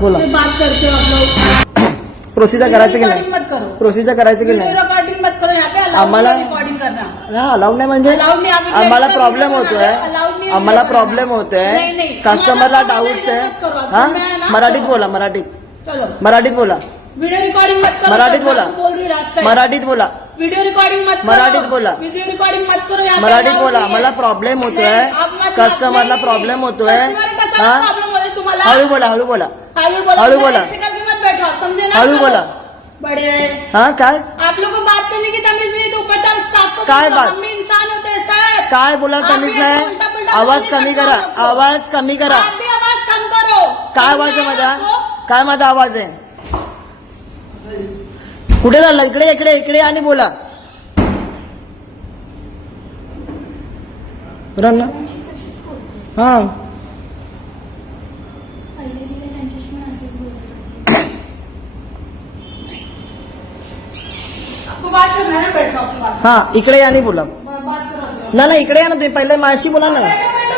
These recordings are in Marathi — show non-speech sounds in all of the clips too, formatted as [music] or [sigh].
बोला. से बात करते हो आप लोग प्रोसिजर करायचं की नाही मत करो प्रोसिजर करायचं की वीडियो नाही रिकॉर्डिंग मत करो यहाँ पे अलाउड आम्हाला- रिकॉर्डिंग करना हा अलाउड नाही म्हणजे Allowed नाही, आम्ही आम्हाला video प्रॉब्लेम बनवणार होतोय आहे. Allowed नाही आम्हाला video प्रॉब्लेम बनवणार. होतोय नाही. कस्टमरला आम्हाला डाऊट्स आहे करो. हा ना? मराठीत बोला मराठीत चलो मराठीत बोला वीडियो रिकॉर्डिंग मत करो मराठीत बोला. मैं बोल रही लास्ट टाइम मराठीत बोला वीडियो रिकॉर्डिंग मत करो मराठीत बोला. वीडियो रिकॉर्डिंग मत करो यहाँ पे मराठीत allowed बोला नहीं. मला प्रॉब्लेम होतोय नाही, आप मत- कस्टमरला नाही, प्रॉब्लेम. होतोय Customer का सारा प्रॉब्लेम होता है तुम्हाला? हळू बोला हळू बोला हळू बोला हळू बोला. ऐसे करके मत बैठो समझे ना हळू बोला. बड़े हा काय? आप लोग को बात करने की तमीज नहीं तो ऊपर से स्टाफ को काय बात? हम इंसान होते हैं सर काय बोला तमीज नाही? आवाज़ कमी करा आवाज़ कमी करा. आप भी आवाज़ कम करो. काय आवाज़ आहे ना माझा? आपको? काय माझा आवाज़ आहे? कुठे चालला? इकडे इकडे इकडे आणि बोला. हा. हा इकडे बोला करो आप लोग. ना नाही इकडे या ना तुम्ही. पहिले माझ्याशी बोला ना.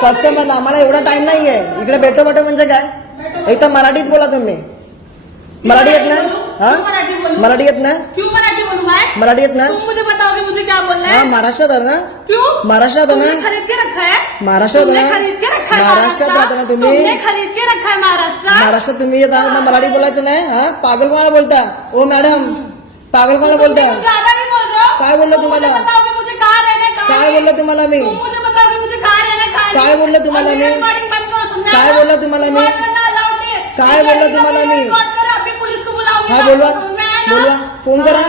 कस्टमर आम्हाला एवढा टाइम नाहीये. इकडे भेटो भेटो म्हणजे काय? एक तर मराठीत बोला तुम्ही. मराठी येत ना हा? मराठी बोलूं? येत ना क्यों मराठी बोलूं येत ना तुम मुझे बताओगे मुझे क्या बोलना हा महाराष्ट्रात आहे ना. क्यों? महाराष्ट्रात आहे ना. महाराष्ट्रात ना? महाराष्ट्रात राहता ना तुम्ही? महाराष्ट्रात तुम्ही येता मराठी बोलायचं नाही हा? पागल कोणाला बोलता? ओ मॅडम. पागल कोणाला बोलता? काय बोललो तुम तुम्हाला? काय? बोललो तुम्हाला मी काय? बोललो तुम्हाला मी? काय? बोललो तुम्हाला मी? काय बोललो तुम्हाला मी? रिकॉर्ड करो, अभी पुलिस को बुलाऊंगी हा बोलवा? बोलवा फोन करा।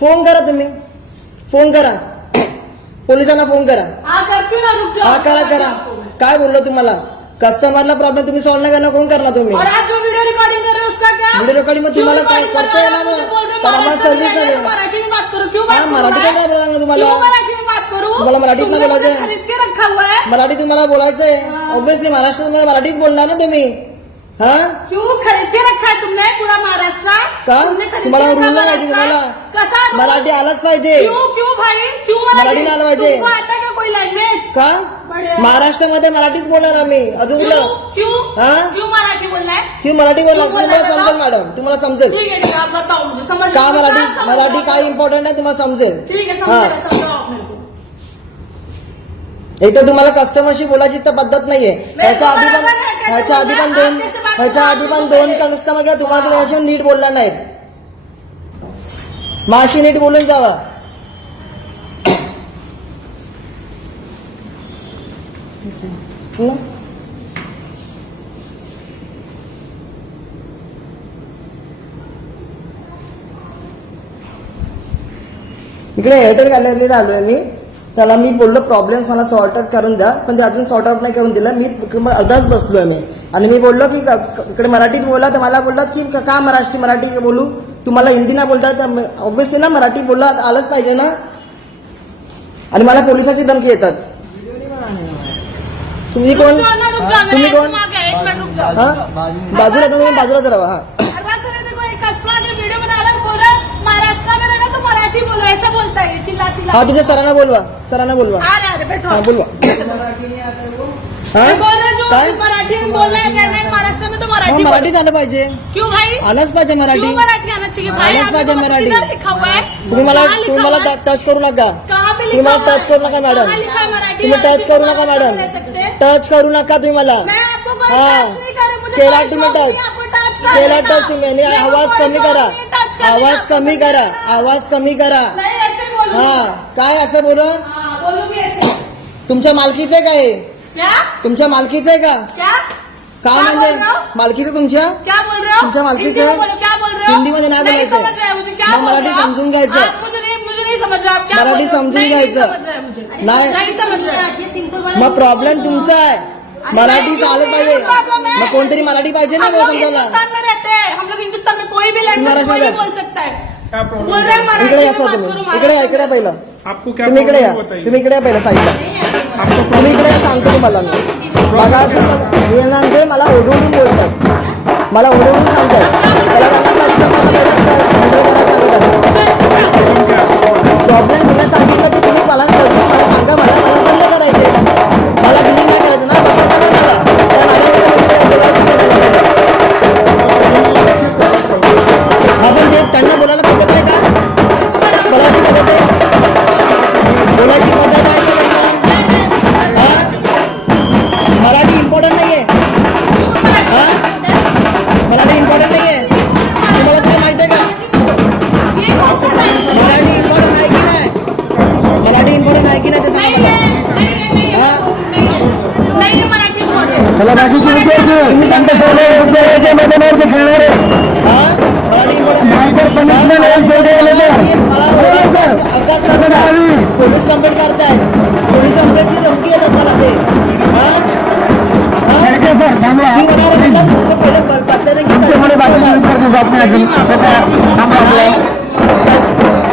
फोन करा तुम्ही फोन करा [coughs] पोलिसांना फोन करा हा करा करा काय बोललो तुम्हाला कस्टमरला प्रॉब्लेम तुम्ही सॉल्व्ह नाही करणार कोण करणार तुम्ही और आप जो वीडियो रिकॉर्डिंग कर रहे हो उसका क्या व्हिडिओ रेकॉर्डिंग तुम्हाला काय करता? येणार बोल पण आम्हाला सर्व्हिस नाही मराठी में बात करो क्यों बात करूं मराठी मैं? काय बोलायला तुम्हाला? क्यों मराठी में बात करूं तुम्हाला मराठीत नाही तुमने मुझे बोलायचं? खरीद के रखा हुआ है मराठी तुम्हाला बोलायचंय ऑब्विसली महाराष्ट्रात मराठीत बोलणार ना तुम्ही हा क्यों खरीद के रखा है तुमने पूरा महाराष्ट्र का तुमने खरीद तुम्हाला के रखा रूल नाही महाराष्ट्र? तुम्हाला कसा? मराठी आलाच पाहिजे क्यों क्यों भाई क्यों मराठी आलं पाहिजे. तुमको आता क्या कोई लैंग्वेज का? बढिया. महाराष्ट्रामध्ये मराठीच बोलणार आम्ही. अजून क्यों? कुठलं क्यों? हाँ? क्यों मराठी है की मराठी बोलणार तुम्हाला? समजेल मॅडम तुम्हाला समजेल. ठीक है ठीक है आप बताओ मुझे. समझ का मराठी? समझ- मराठी काय इम्पॉर्टंट आहे तुम्हाला समजेल. ठीक है हा. समझ समझाओ आप मेरे को. एक तर तुम्हाला कस्टमरशी बोलायची तर पद्धत नाहीये. ह्याच्या आधी पण बरोबर आहे, कैसे ह्याच्या आधी पण? दोन बात ह्याच्या? आधी पण दोन कस्टमर किंवा तुम्हाला पण नीट बोलला नाहीत. माशी नीट बोलून जावा. इकडे एअरटेल गॅलरीला आलोय मी. त्याला मी बोललो प्रॉब्लेम्स मला सॉर्ट आउट करून द्या. पण ते अजून सॉर्ट आउट नाही करून दिलं. मी इकडे अर्धाच बसलोय मी. आणि मी बोललो की इकडे मराठीत बोला. तर मला बोलतात की का मराठी मराठी बोलू? तुम्हाला हिंदी ना बोलता तर ऑब्व्हियसली ना मराठी बोलला आलंच पाहिजे ना. आणि मला पोलिसाची धमकी येतात. तुम्ही कोण? तुम्ही कोण? है, हा? बाजूला तुम्ही बाजूला जरा हा. है बोल रहा है महाराष्ट्र में रहना तो मराठी बोलो ऐसा बोलता है ये, चिल्ला चिल्ला. हा तुमच्या सरांना बोलवा सरांना बोलवा. हा बोलवा. हा? मैं बोल रहा हूँ काय? जो मराठी में बोलना कहना महाराष्ट्र में तो मराठी मराठीत बोलो। आलं पाहिजे. क्यों भाई? आलंच पाहिजे मराठी. आलंच पाहिजे मराठी. किधर लिखा हुआ है तुम्ही मला तुम्ही मला? टच करू नका. तुम्ही मला? टच करू नका मॅडम तुम्ही टच करू नका मॅडम? टच करू नका तुम्ही मला हाँ. केला तुम्ही टच. केला। टच तुम्ही आवाज कमी करा आवाज कमी करा। आवाज कमी करा नहीं ऐसे बोलूँ हा काय असं बोल हाँ, तुमच्या मालकीचं आहे का हे क्या तुमच्या मालकीचं आहे का क्या म्हणजे? मालकीचं तुमच्या तुमच्या मालकीचं हिंदीमध्ये नाही बोलायचं. मराठी रहे हो? समजून घ्यायचं. आप मुझे नहीं मुझे नहीं समझ रहे आप क्या मराठी हो? समजून घ्यायचं. नहीं. समझ रहे हैं मग प्रॉब्लेम तुमचा आहे. मराठी चालत पाहिजे. मग कोणतरी मराठी पाहिजे ना हम मग लोग समजायला. हिंदुस्तान में रहते हैं. हम लोग हिंदुस्तान में कोई भी लैंग्वेज महाराष्ट्र कोई भी में। बोल सकता है। बोल रहे हैं इकडे मराठी या में सर बात तुम्ही इकडे या इकडे पहिलं. आपको क्या तुम्ही इकडे या. प्रॉब्लम बताइए तुम्ही इकडे या पहिलं साईडला आपको तुम्ही इकडे या, सांगतो तुम्हाला मी. बघा असं ते मला ओरडून बोलतात मला ओरडून सांगतात मला त्यांना पोलीस कंप्लेंट करतायत पोलीस कंप्लेंटची धमकी येतात मला ते हा? हा? मी म्हणाले म्हटलं, तुमचं पहिलं प- पत्त्याने की नाही?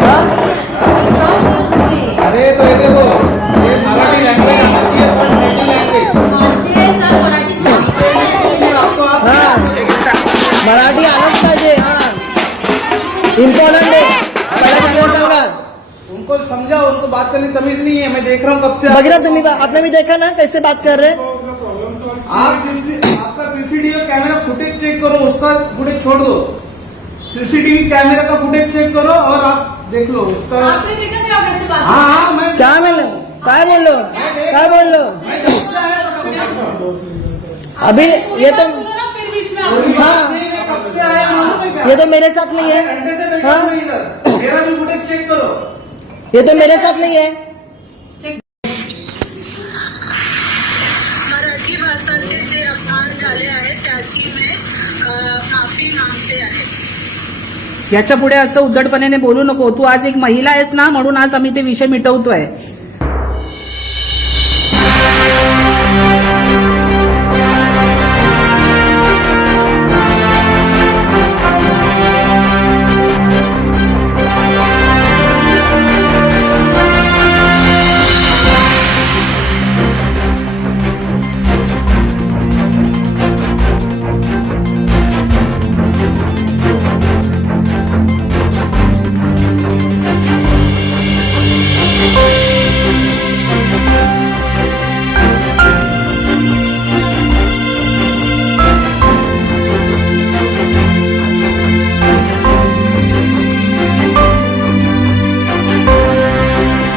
हा? अरे तो ये देखो बात करने की तमीज नहीं है मैं देख रहा हूँ कब से बघ ना आपने भी देखा ना कैसे बात कर रहे आप आपका सीसीटीवी कैमरा फुटेज चेक करो उसका फुटेज छोड़ दो। सीसीटीवी कैमरा का फुटेज चेक करो और आप देख लो उसका आपने देखा क्या कैसे बात हाँ हाँ? मैं क्या बोल काय काय मैं जब से आया तब से देख अभी ये तो बोलो बात हाँ। क्या? ये तो मेरे साथ नहीं है। घंटे से हाँ। मेरा भी फुटेज चेक करो। ये तो मेरे साथ नहीं है। मराठी भाषाचे जे अपमान झाले आहेत त्याची मी माफी मागते आहे. याच्यापुढे असं उद्धटपणे बोलू नको. तू आज एक महिला आहेस ना म्हणून आज आम्ही ते विषय मिटवतोय.